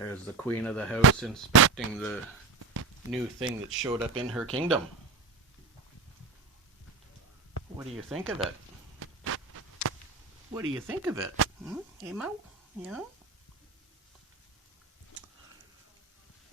There's the queen of the house inspecting the new thing that showed up in her kingdom. What do you think of it? What do you think of it? Hey, Mo? Yeah?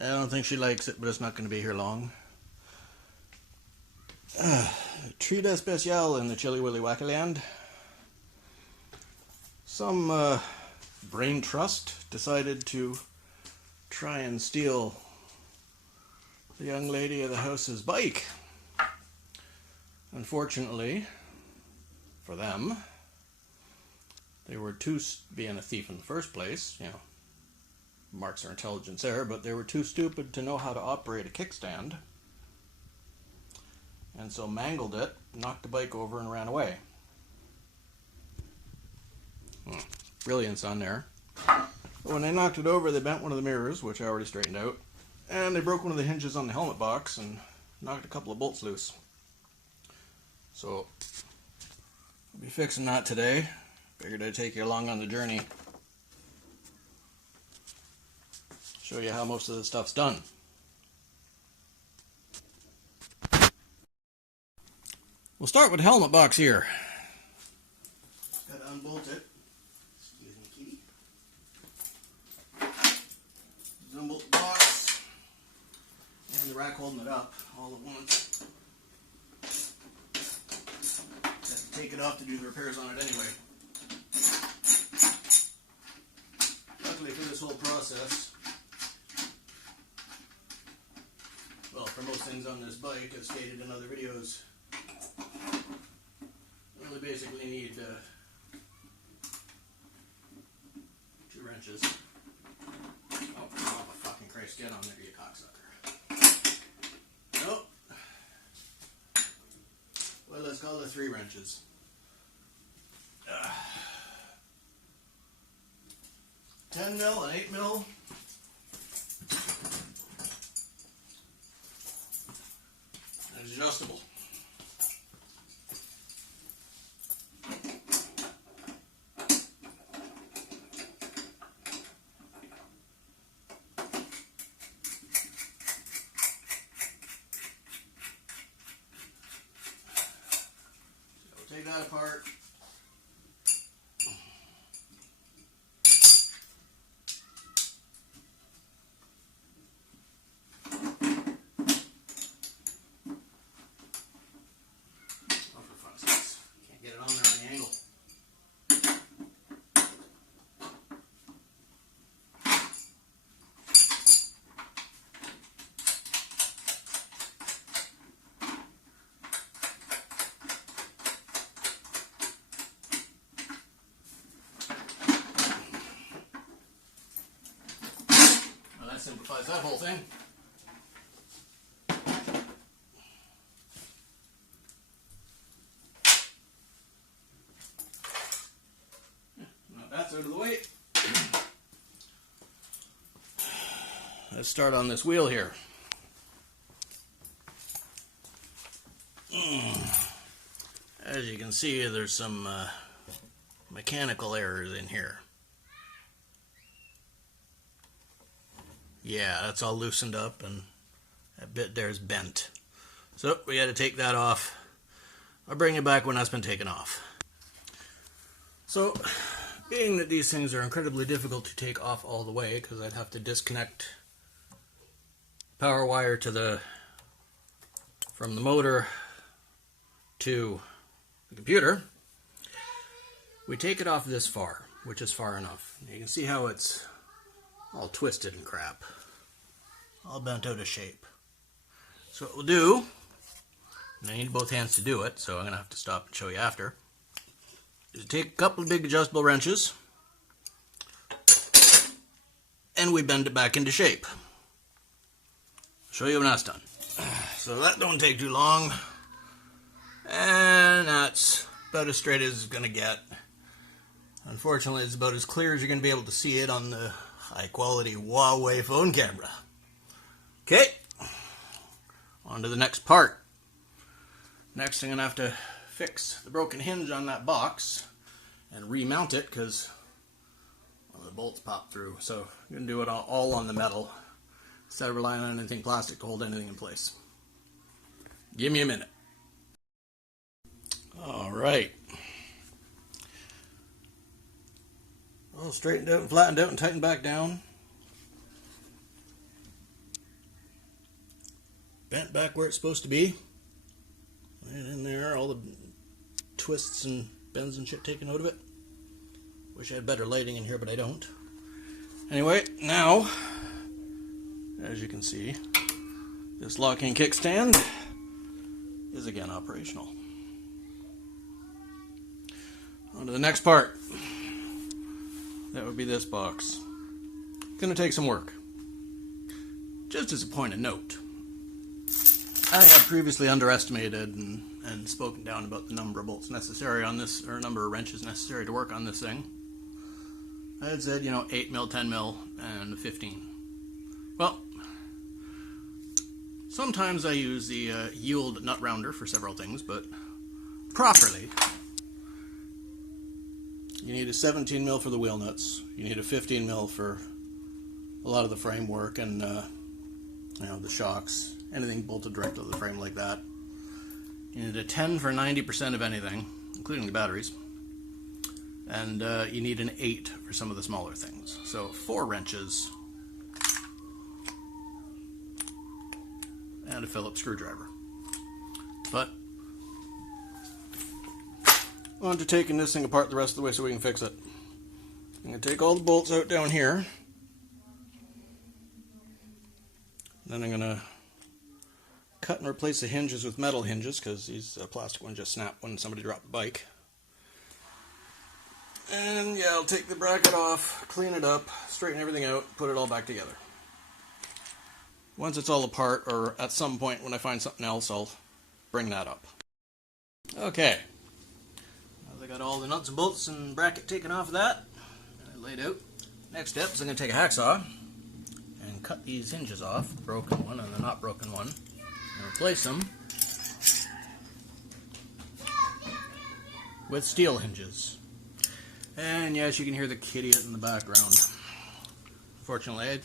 I don't think she likes it, but it's not going to be here long. Treat especial in the Chilly Willy Wacky Land. Some brain trust decided to try and steal the young lady of the house's bike. Unfortunately for them, they were too, being a thief in the first place, you know, marks their intelligence there, but they were too stupid to know how to operate a kickstand, and so mangled it, knocked the bike over, and ran away. Brilliance on there. But when they knocked it over, they bent one of the mirrors, which I already straightened out, and they broke one of the hinges on the helmet box and knocked a couple of bolts loose. So I'll be fixing that today. Figured I'd take you along on the journey. Show you how most of the stuff's done. We'll start with the helmet box here. Just gotta unbolt it. Excuse me, kitty. Just unbolt the box and the rack holding it up all at once. Have to take it off to do the repairs on it anyway. Luckily for this whole process, well, for most things on this bike, as stated in other videos, you only basically need 2 wrenches. Oh, for fucking Christ, get on there, you cocksucker. Nope. Well, let's call it 3 wrenches. 10 mil and 8 mil. It's adjustable. So we'll take that apart. That simplifies that whole thing. Now that's out of the way. Let's start on this wheel here. As you can see, there's some mechanical errors in here. Yeah, that's all loosened up and that bit there is bent. So we got to take that off. I'll bring it back when that's been taken off. So, being that these things are incredibly difficult to take off all the way, because I'd have to disconnect power wire to from the motor to the computer, we take it off this far, which is far enough. You can see how it's all twisted and crap, all bent out of shape. So what we'll do, and I need both hands to do it, so I'm going to have to stop and show you after, is take a couple of big adjustable wrenches and we bend it back into shape. Show you when that's done. So that don't take too long, and that's about as straight as it's going to get. Unfortunately, it's about as clear as you're going to be able to see it on the high quality Huawei phone camera. Okay, on to the next part. Next, I'm going to have to fix the broken hinge on that box and remount it, because well, the bolts pop through. So you're going to do it all on the metal instead of relying on anything plastic to hold anything in place. Give me a minute. All right. All straightened out and flattened out and tightened back down. Bent back where it's supposed to be. Right in there, all the twists and bends and shit taken out of it. Wish I had better lighting in here, but I don't. Anyway, now, as you can see, this locking kickstand is again operational. On to the next part. That would be this box. Gonna take some work. Just as a point of note, I had previously underestimated and spoken down about the number of bolts necessary on this, or number of wrenches necessary to work on this thing. I had said, 8 mil, 10 mil, and 15. Well, sometimes I use the Yield nut rounder for several things, but properly, you need a 17 mil for the wheel nuts. You need a 15 mil for a lot of the framework and the shocks, anything bolted direct to the frame like that. You need a 10 for 90% of anything, including the batteries. And you need an 8 for some of the smaller things. So 4 wrenches and a Phillips screwdriver. But on to taking this thing apart the rest of the way so we can fix it. I'm going to take all the bolts out down here. Then I'm going to cut and replace the hinges with metal hinges, because these plastic ones just snap when somebody dropped the bike. And yeah, I'll take the bracket off, clean it up, straighten everything out, put it all back together. Once it's all apart, or at some point when I find something else, I'll bring that up. Okay. Now I got all the nuts and bolts and bracket taken off of that, and I laid out. Next step is I'm going to take a hacksaw and cut these hinges off, the broken one and the not broken one, and replace them with steel hinges. And yes, you can hear the kitty in the background. Fortunately, I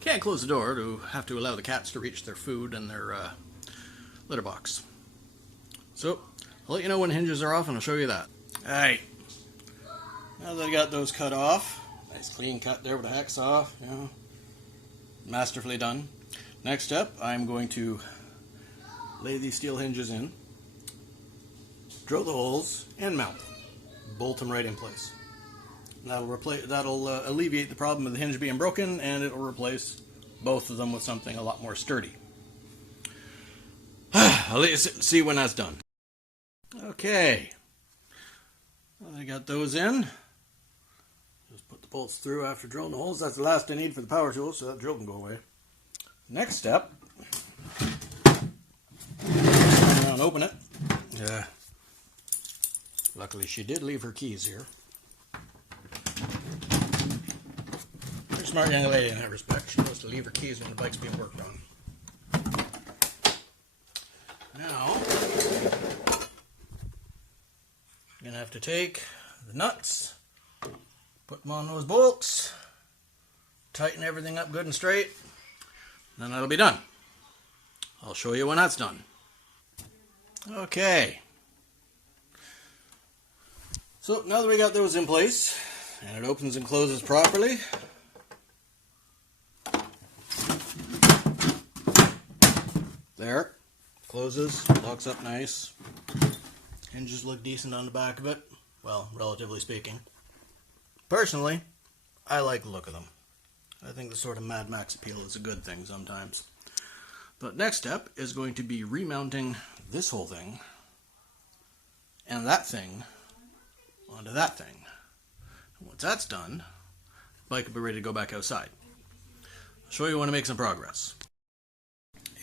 can't close the door to have to allow the cats to reach their food and their litter box. So, I'll let you know when the hinges are off and I'll show you that. Alright, now that I got those cut off, nice clean cut there with a hacksaw, masterfully done. Next up, I'm going to lay these steel hinges in, drill the holes, and mount them. Bolt them right in place. That'll alleviate the problem of the hinge being broken, and it'll replace both of them with something a lot more sturdy. I'll let you see when that's done. Okay, well, I got those in. Just put the bolts through after drilling the holes. That's the last I need for the power tool, so that drill can go away. Next step, turn around, open it. Luckily she did leave her keys here. Pretty smart young lady in that respect. She knows to leave her keys when the bike's being worked on. Now, I'm going to have to take the nuts, put them on those bolts, tighten everything up good and straight, and then that'll be done. I'll show you when that's done. Okay. So now that we got those in place, and it opens and closes properly, there, closes, locks up nice, hinges look decent on the back of it, well, relatively speaking. Personally, I like the look of them. I think the sort of Mad Max appeal is a good thing sometimes. But next step is going to be remounting this whole thing, and that thing, onto that thing. And once that's done, the bike will be ready to go back outside. I'll show you when to make some progress.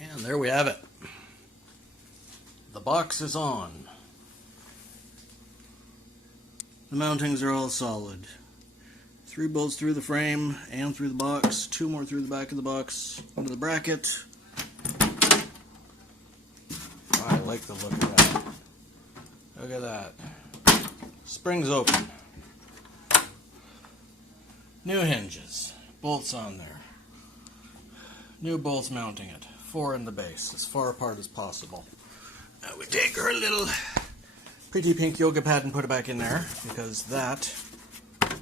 And there we have it. The box is on. The mountings are all solid. 3 bolts through the frame and through the box, 2 more through the back of the box, into the bracket. I like the look of that. Look at that. Springs open. New hinges, bolts on there. New bolts mounting it. 4 in the base, as far apart as possible. Now we take our little pretty pink yoga pad and put it back in there, because that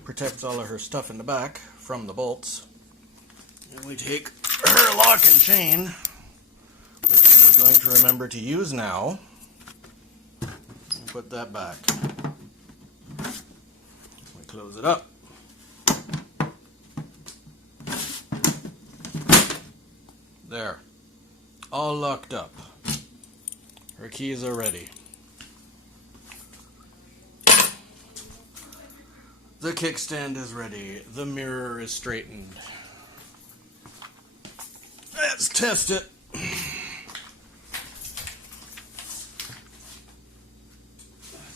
protects all of her stuff in the back from the bolts. And we take her lock and chain, which we're going to remember to use now, and put that back. We close it up. There. All locked up. Her keys are ready. The kickstand is ready. The mirror is straightened. Let's test it. Let's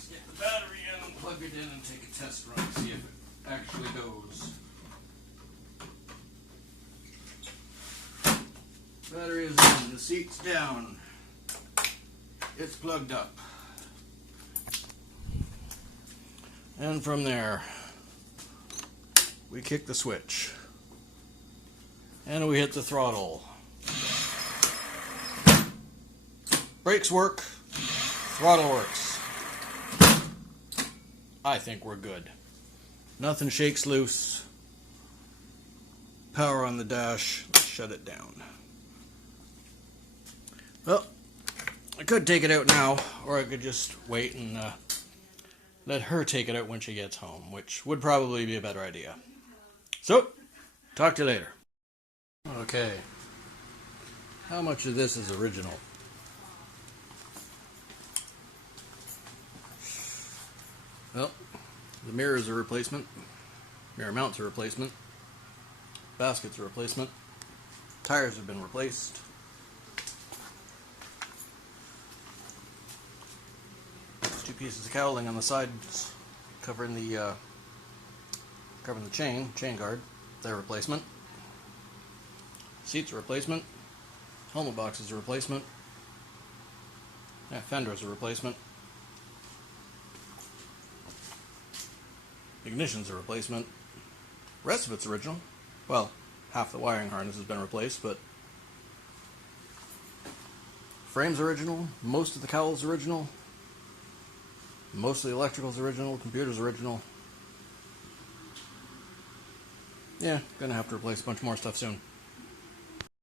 get the battery in and plug it in and take a test run, see if it actually goes. Battery is in, the seat's down. It's plugged up. And from there, we kick the switch. And we hit the throttle. Brakes work. Throttle works. I think we're good. Nothing shakes loose. Power on the dash. Let's shut it down. Well, I could take it out now, or I could just wait and let her take it out when she gets home, which would probably be a better idea. So, talk to you later. Okay. How much of this is original? Well, the mirror is a replacement. Mirror mount's a replacement. Basket's a replacement. Tires have been replaced. Two pieces of cowling on the sides covering the chain guard. They're a replacement. Seats a replacement. Helmet box is a replacement. Yeah, fender is a replacement. Ignition's a replacement. Rest of it's original. Well, half the wiring harness has been replaced, but frame's original. Most of the cowl's original. Most of the electrical's original. Computer's original. Yeah, gonna have to replace a bunch more stuff soon.